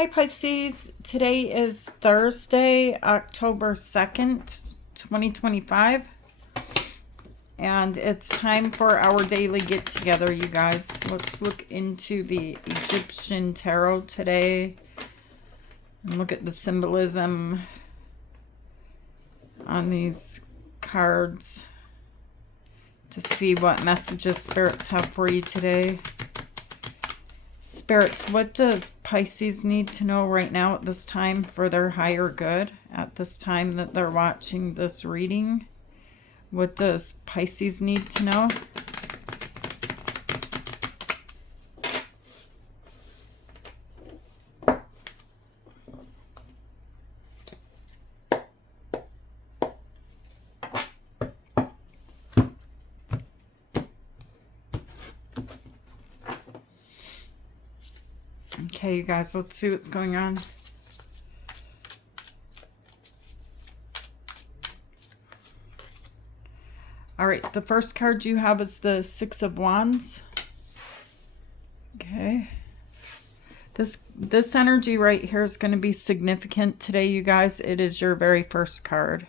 Hi Pisces, today is Thursday, October 2nd, 2025, and it's time for our daily get together, you guys. Let's look into the Egyptian tarot today and look at the symbolism on these cards to see what messages spirits have for you today. Spirits, what does Pisces need to know right now at this time for their higher good? At this time that they're watching this reading, what does Pisces need to know? Okay, you guys, let's see what's going on. All right, the first card you have is the Six of Wands. Okay. This energy right here is going to be significant today, you guys. It is your very first card.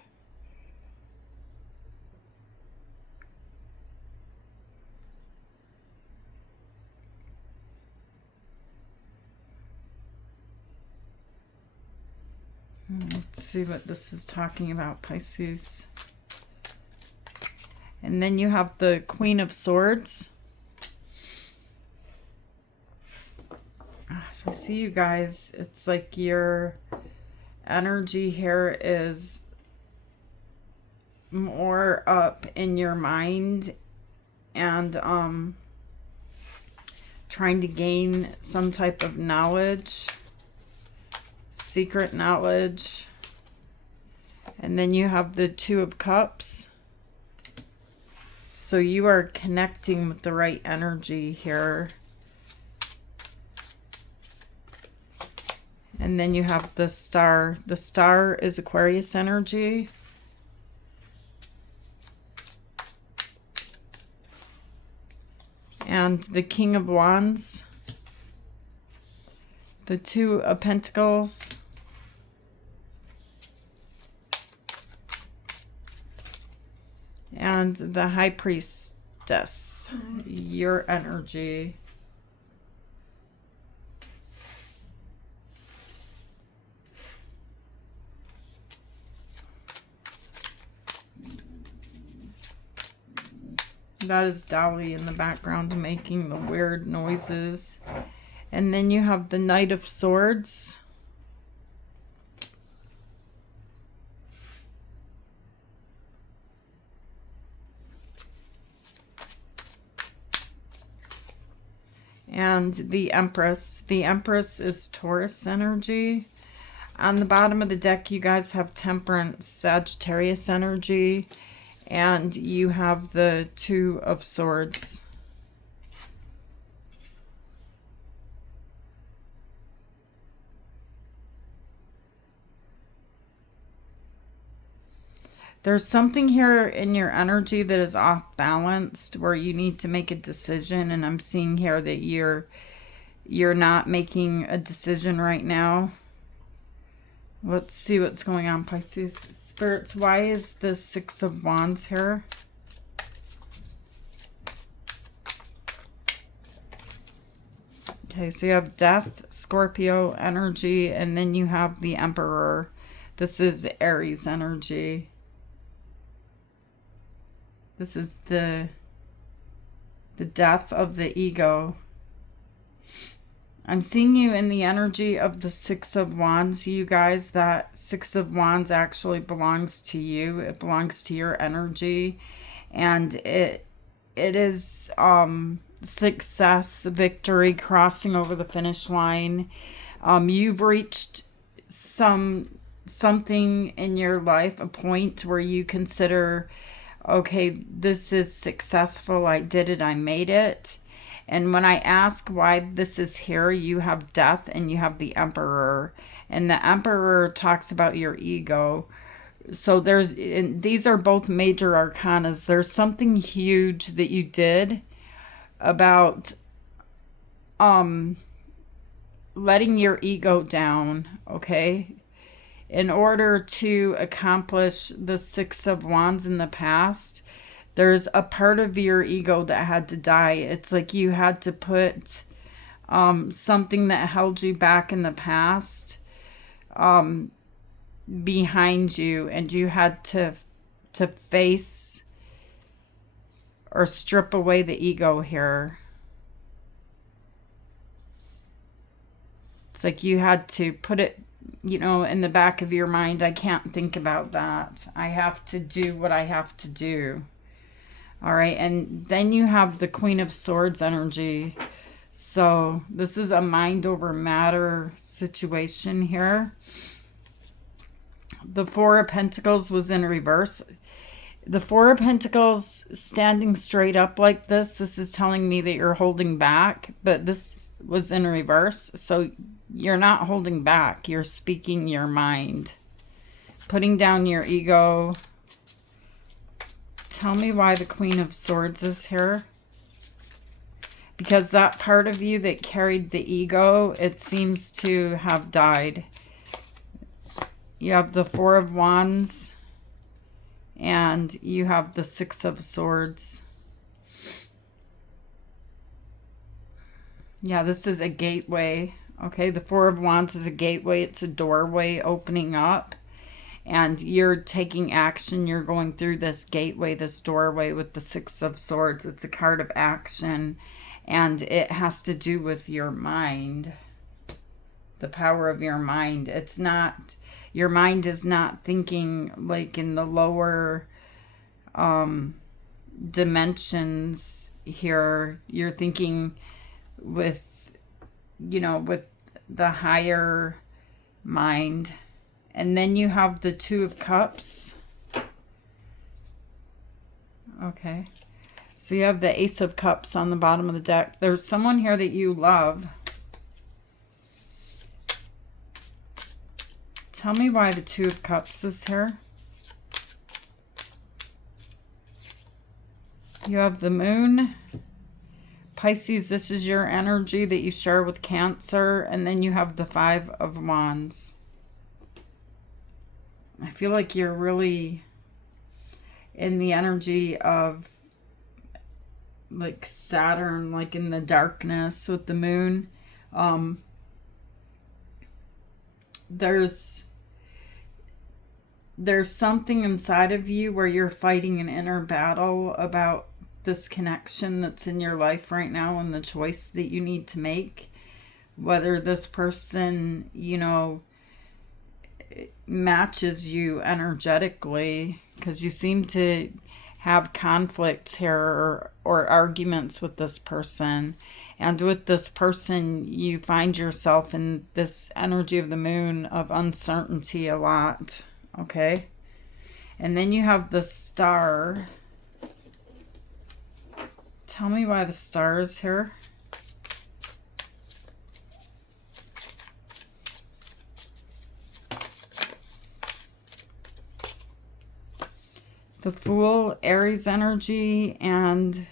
Let's see what this is talking about, Pisces. And then you have the Queen of Swords. So I see, you guys, it's like your energy here is more up in your mind and trying to gain some type of knowledge, secret knowledge. And then you have the Two of Cups. So you are connecting with the right energy here. And then you have the Star. The Star is Aquarius energy. And the King of Wands. The Two of Pentacles. And the High Priestess, your energy. That is Dany in the background making the weird noises. And then you have the Knight of Swords. And the Empress. The Empress is Taurus energy. On the bottom of the deck, you guys have Temperance, Sagittarius energy. And you have the Two of Swords. There's something here in your energy that is off balanced where you need to make a decision, and I'm seeing here that you're not making a decision right now. Let's see what's going on, Pisces. Spirits, why is the Six of Wands here? Okay, so you have Death, Scorpio energy, and then you have the Emperor. This is Aries energy. This is the death of the ego. I'm seeing you in the energy of the Six of Wands, you guys. That Six of Wands actually belongs to you. It belongs to your energy. And it is success, victory, crossing over the finish line. You've reached something in your life, a point where you consider, okay, this is successful. I did it. I made it. And when I ask why this is here, you have Death and you have the Emperor. And the Emperor talks about your ego. So these are both major arcanas. There's something huge that you did about letting your ego down, okay? In order to accomplish the Six of Wands in the past, there's a part of your ego that had to die. It's like you had to put something that held you back in the past behind you, and you had to face or strip away the ego here. It's like you had to put it, you know, in the back of your mind. I can't think about that. I have to do what I have to do. All right. And then you have the Queen of Swords energy. So this is a mind over matter situation here. The Four of Pentacles was in reverse. The Four of Pentacles standing straight up like this is telling me that you're holding back, but this was in reverse. So you're not holding back. You're speaking your mind, putting down your ego. Tell me why the Queen of Swords is here. Because that part of you that carried the ego, it seems to have died. You have the Four of Wands. And you have the Six of Swords. Yeah, this is a gateway. Okay, the Four of Wands is a gateway. It's a doorway opening up. And you're taking action. You're going through this gateway, this doorway with the Six of Swords. It's a card of action. And it has to do with your mind. The power of your mind. It's not... Your mind is not thinking like in the lower dimensions here. You're thinking with, you know, with the higher mind. And then you have the Two of Cups. Okay. So you have the Ace of Cups on the bottom of the deck. There's someone here that you love. Tell me why the Two of Cups is here. You have the Moon. Pisces, this is your energy that you share with Cancer. And then you have the Five of Wands. I feel like you're really in the energy of like Saturn, like in the darkness with the Moon. There's something inside of you where you're fighting an inner battle about this connection that's in your life right now and the choice that you need to make. Whether this person, you know, matches you energetically, because you seem to have conflicts here or arguments with this person. And with this person, you find yourself in this energy of the Moon of uncertainty a lot. Okay. And then you have the Star. Tell me why the Star is here. The Fool, Aries energy, and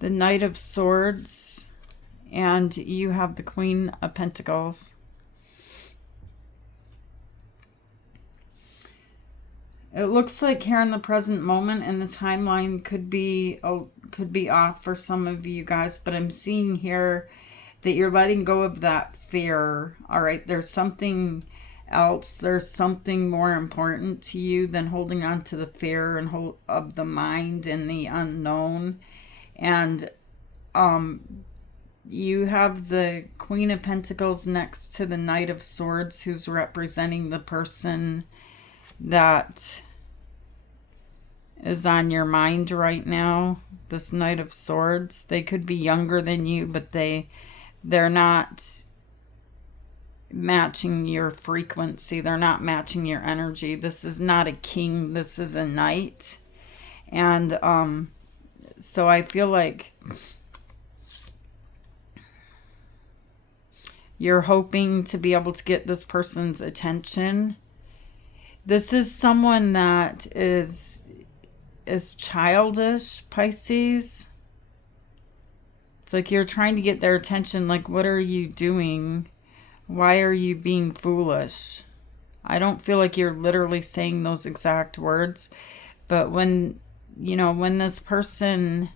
the Knight of Swords. And you have the Queen of Pentacles. It looks like here in the present moment, and the timeline could be off for some of you guys, but I'm seeing here that you're letting go of that fear. All right, there's something else. There's something more important to you than holding on to the fear and of the mind and the unknown. And you have the Queen of Pentacles next to the Knight of Swords, who's representing the person that is on your mind right now. This Knight of Swords, they could be younger than you, but they're not matching your frequency. They're not matching your energy. This is not a king. This is a knight. And so I feel like you're hoping to be able to get this person's attention. This is someone that is childish, Pisces. It's like you're trying to get their attention. Like, what are you doing? Why are you being foolish? I don't feel like you're literally saying those exact words, but when, when this person,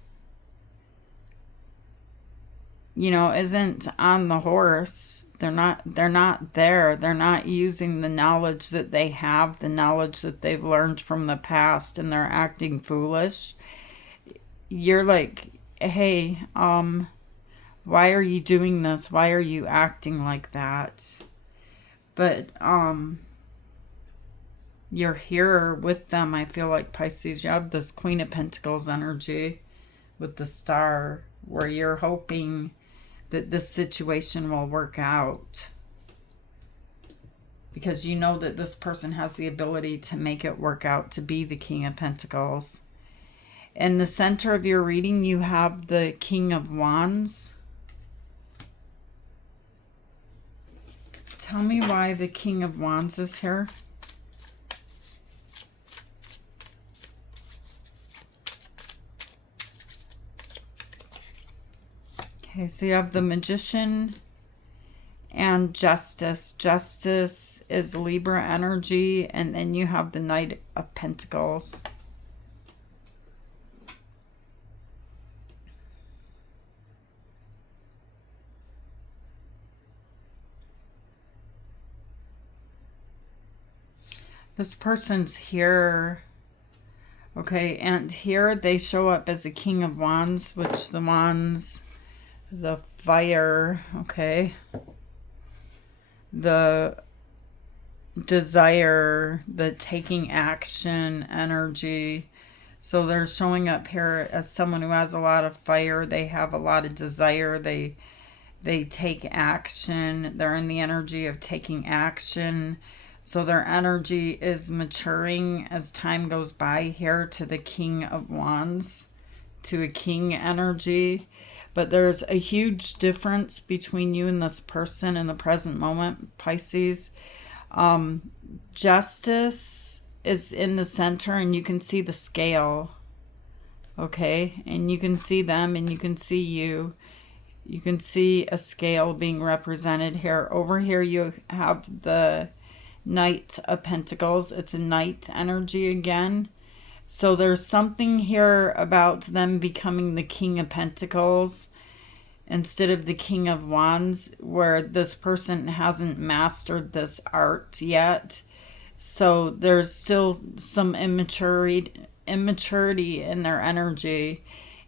isn't on the horse, they're not there. They're not using the knowledge that they have, the knowledge that they've learned from the past, and they're acting foolish. You're like, hey, why are you doing this? Why are you acting like that? But, you're here with them. I feel like, Pisces, you have this Queen of Pentacles energy with the star, where you're hoping that this situation will work out, because you know that this person has the ability to make it work out, to be the King of Pentacles. In the center of your reading, you have the King of Wands. Tell me why the King of Wands is here. Okay, so you have the Magician and Justice. Justice is Libra energy, and then you have the Knight of Pentacles. This person's here. Okay, and here they show up as a King of Wands, which the wands, the fire, okay, the desire, the taking action energy. So they're showing up here as someone who has a lot of fire. They have a lot of desire. They take action. They're in the energy of taking action. So their energy is maturing as time goes by here to the King of Wands, to a king energy. But there's a huge difference between you and this person in the present moment, Pisces. Justice is in the center, and you can see the scale, okay? And you can see them, and you can see you. You can see a scale being represented here. Over here you have the Knight of Pentacles. It's a knight energy again. So there's something here about them becoming the King of Pentacles instead of the King of Wands, where this person hasn't mastered this art yet. So there's still some immaturity in their energy.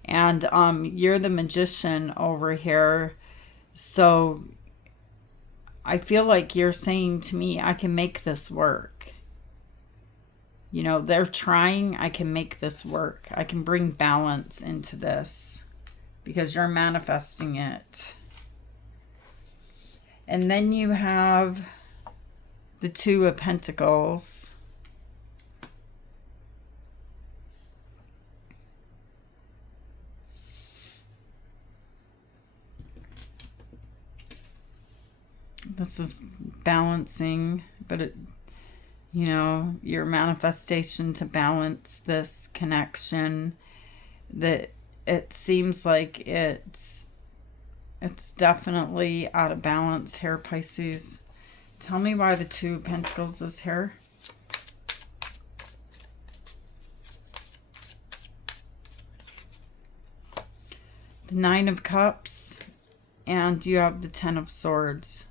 And you're the Magician over here. So I feel like you're saying to me, I can make this work. They're trying. I can make this work. I can bring balance into this because you're manifesting it. And then you have the Two of Pentacles. This is balancing, but your manifestation to balance this connection, that it seems like it's definitely out of balance here, Pisces. Tell me why the Two of Pentacles is here. The Nine of Cups, and you have the Ten of Swords.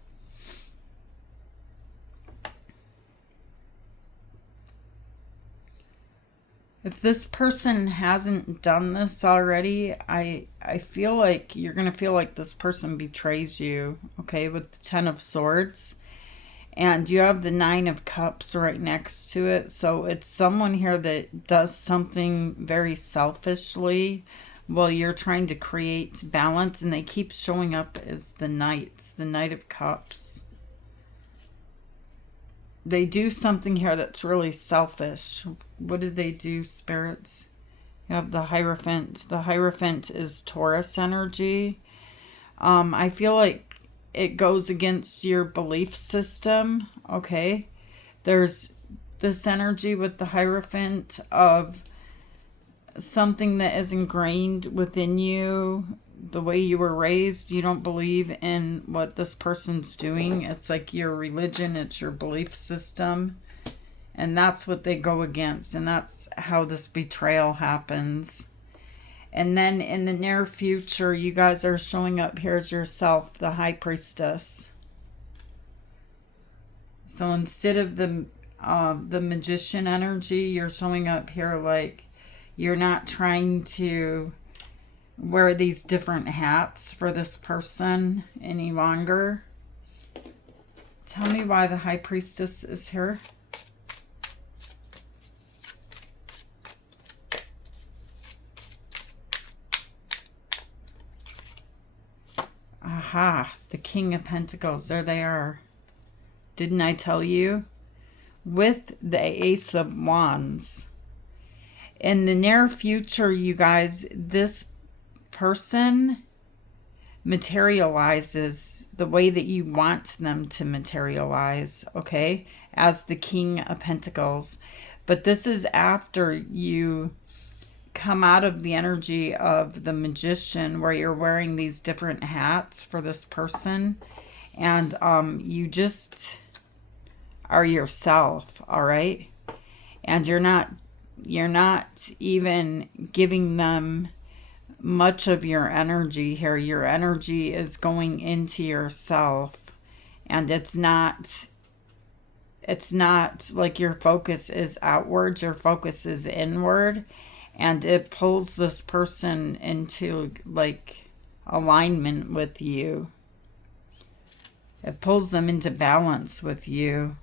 If this person hasn't done this already, I feel like you're going to feel like this person betrays you, okay, with the Ten of Swords. And you have the Nine of Cups right next to it. So it's someone here that does something very selfishly while you're trying to create balance. And they keep showing up as the Knights, the Knight of Cups. They do something here that's really selfish. What did they do, spirits? You have the Hierophant. The Hierophant is Taurus energy. I feel like it goes against your belief system, okay? There's this energy with the Hierophant of something that is ingrained within you the way you were raised. You don't believe in what this person's doing. It's like your religion, it's your belief system. And that's what they go against. And that's how this betrayal happens. And then in the near future, you guys are showing up here as yourself, the High Priestess. So instead of the Magician energy, you're showing up here like you're not trying to wear these different hats for this person any longer. Tell me why the High Priestess is here. Aha, the King of Pentacles. There they are. Didn't I tell you? With the Ace of Wands. In the near future, you guys, this person materializes the way that you want them to materialize, okay? As the King of Pentacles. But this is after you come out of the energy of the Magician, where you're wearing these different hats for this person, and you just are yourself, all right? And you're not even giving them much of your energy here. Your energy is going into yourself, and it's not like your focus is outward, your focus is inward. And it pulls this person into like alignment with you. It pulls them into balance with you.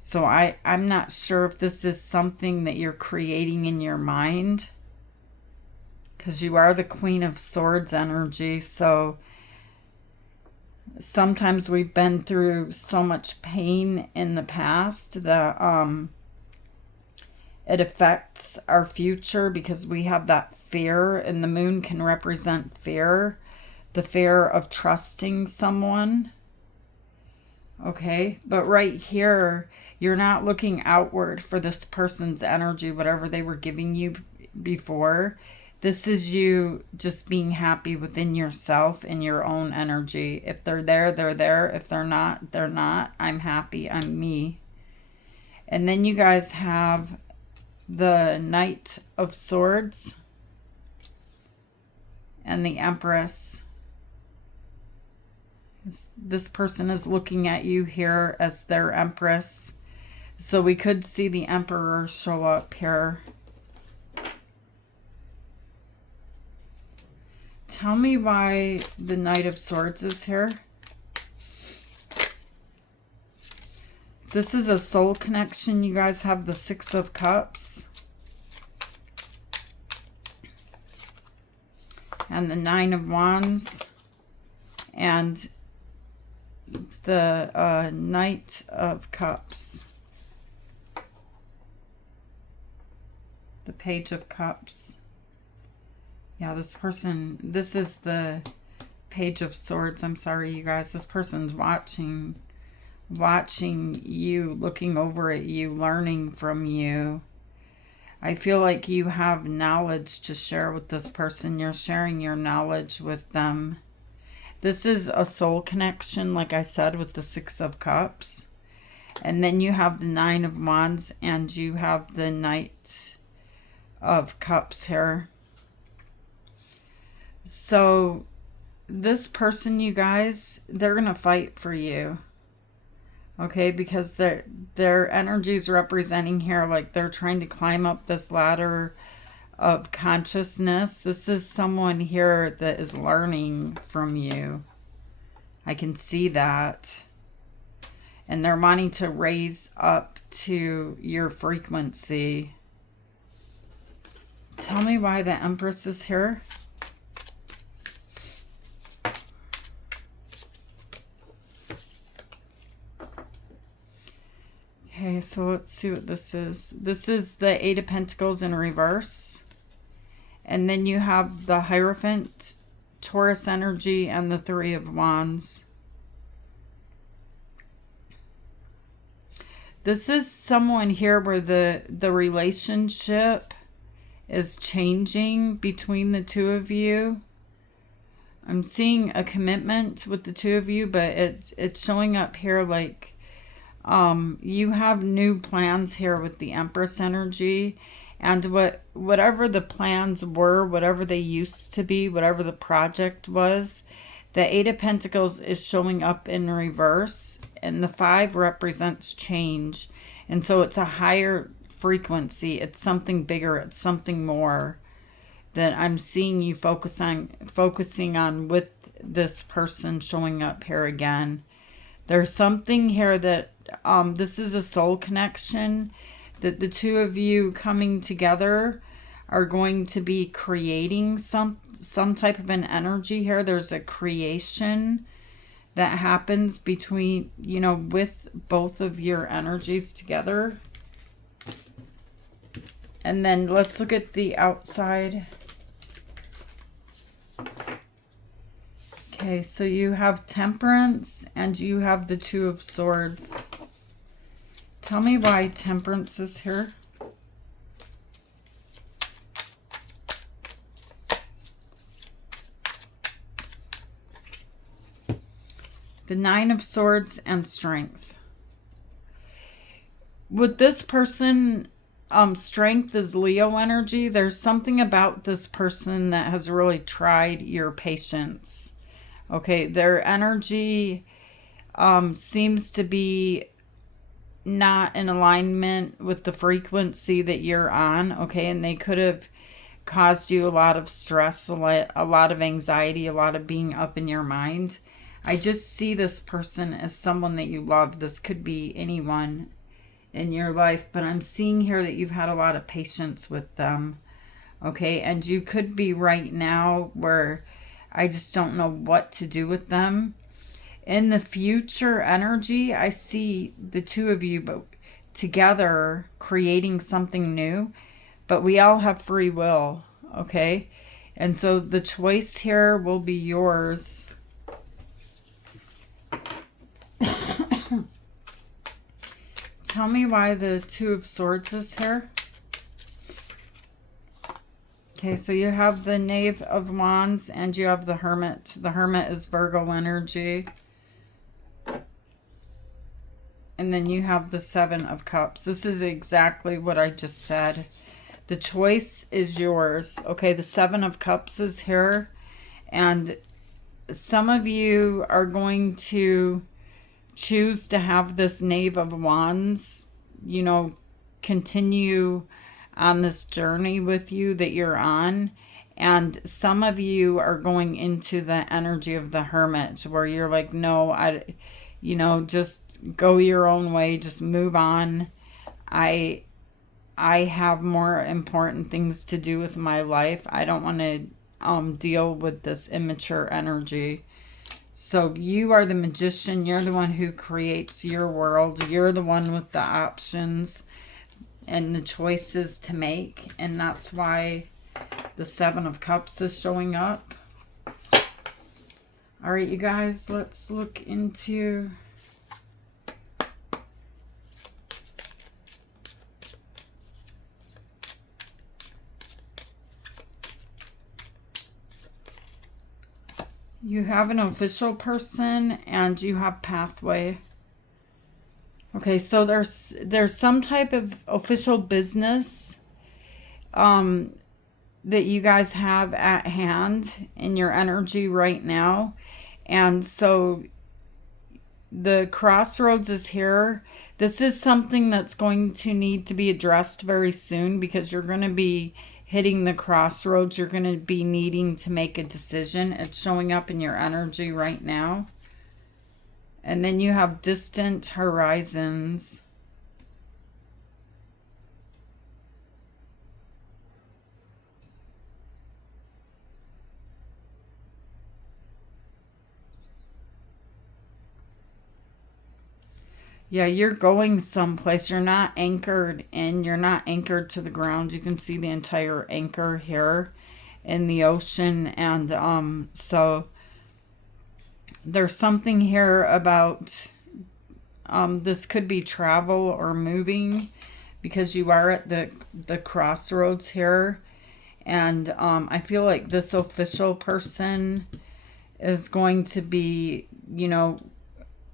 So I'm not sure if this is something that you're creating in your mind, because you are the Queen of Swords energy. So sometimes we've been through so much pain in the past that it affects our future, because we have that fear, and the moon can represent fear, the fear of trusting someone. Okay, but right here, you're not looking outward for this person's energy, whatever they were giving you before. This is you just being happy within yourself and your own energy. If they're there, they're there. If they're not, they're not. I'm happy. I'm me. And then you guys have the Knight of Swords and the Empress. This person is looking at you here as their Empress. So we could see the Emperor show up here. Tell me why the Knight of Swords is here. This is a soul connection. You guys have the Six of Cups. And the Nine of Wands. And the Knight of Cups. The Page of Cups. Yeah, this is the Page of Swords. I'm sorry, you guys. This person's watching you, looking over at you, learning from you. I feel like you have knowledge to share with this person. You're sharing your knowledge with them. This is a soul connection, like I said, with the Six of Cups. And then you have the Nine of Wands, and you have the Knight of Cups here. So this person, you guys, they're going to fight for you. Okay, because their energy is representing here like they're trying to climb up this ladder of consciousness. This is someone here that is learning from you. I can see that. And they're wanting to raise up to your frequency. Tell me why the Empress is here. Okay, so let's see what this is. This is the Eight of Pentacles in reverse. And then you have the Hierophant, Taurus energy, and the Three of Wands. This is someone here where the relationship is changing between the two of you. I'm seeing a commitment with the two of you, but it's showing up here like you have new plans here with the Empress energy, and whatever the plans were, whatever they used to be, whatever the project was, the Eight of Pentacles is showing up in reverse, and the 5 represents change. And so it's a higher frequency. It's something bigger. It's something more that I'm seeing you focusing on with this person showing up here again. There's something here that this is a soul connection, that the two of you coming together are going to be creating some type of an energy here. There's a creation that happens between, you know, with both of your energies together. And then let's look at the outside. Okay, so you have Temperance and you have the Two of Swords. Tell me why Temperance is here. The Nine of Swords and Strength. With this person, strength is Leo energy. There's something about this person that has really tried your patience. Okay, their energy seems to be not in alignment with the frequency that you're on. Okay, and they could have caused you a lot of stress, a lot of anxiety, a lot of being up in your mind. I just see this person as someone that you love. This could be anyone in your life, but I'm seeing here that you've had a lot of patience with them. Okay, and you could be right now where I just don't know what to do with them. In the future energy, I see the two of you but together creating something new, but we all have free will, okay? And so the choice here will be yours. Tell me why the Two of Swords is here. Okay, so you have the Knave of Wands and you have the Hermit. The Hermit is Virgo energy. And then you have the Seven of Cups. This is exactly what I just said. The choice is yours. Okay, the Seven of Cups is here. And some of you are going to choose to have this Knave of Wands, you know, continue on this journey with you that you're on. And some of you are going into the energy of the Hermit where you're like, no, you know, just go your own way, just move on. I have more important things to do with my life. I don't want to deal with this immature energy. So you are the magician. You're the one who creates your world. You're the one with the options and the choices to make. And that's why the Seven of Cups is showing up. All right, you guys, let's look into... You have an official person and you have pathway. Okay, so there's some type of official business that you guys have at hand in your energy right now. And so the crossroads is here. This is something that's going to need to be addressed very soon because you're going to be hitting the crossroads. You're going to be needing to make a decision. It's showing up in your energy right now. And then you have distant horizons. Yeah, you're going someplace. You're not anchored in. You're not anchored to the ground. You can see the entire anchor here in the ocean. And so there's something here about this could be travel or moving because you are at the crossroads here. And I feel like this official person is going to be, you know,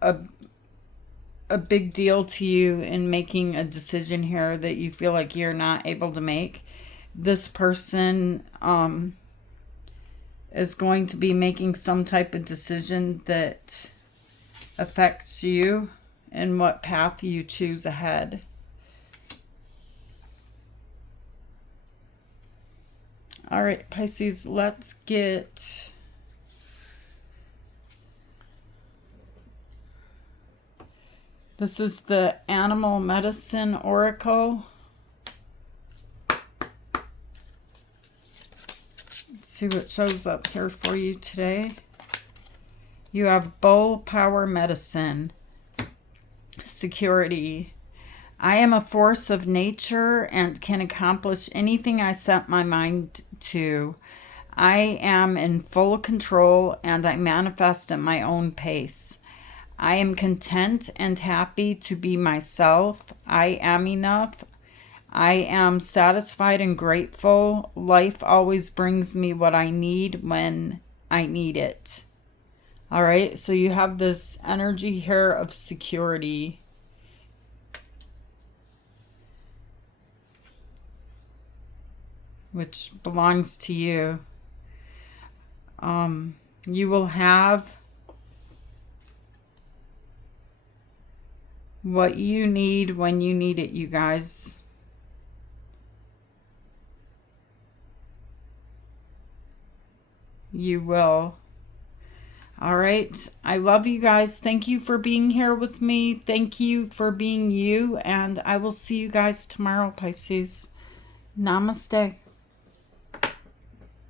a big deal to you in making a decision here that you feel like you're not able to make. This person is going to be making some type of decision that affects you and what path you choose ahead. All right, Pisces, let's get this is the Animal Medicine Oracle. Let's see what shows up here for you today. You have Bull Power Medicine, Security. I am a force of nature and can accomplish anything I set my mind to. I am in full control and I manifest at my own pace. I am content and happy to be myself. I am enough. I am satisfied and grateful. Life always brings me what I need when I need it. All right, so you have this energy here of security. Which belongs to you. You will have what you need when you need it, you guys. You will. All right. I love you guys. Thank you for being here with me. Thank you for being you. And I will see you guys tomorrow, Pisces. Namaste.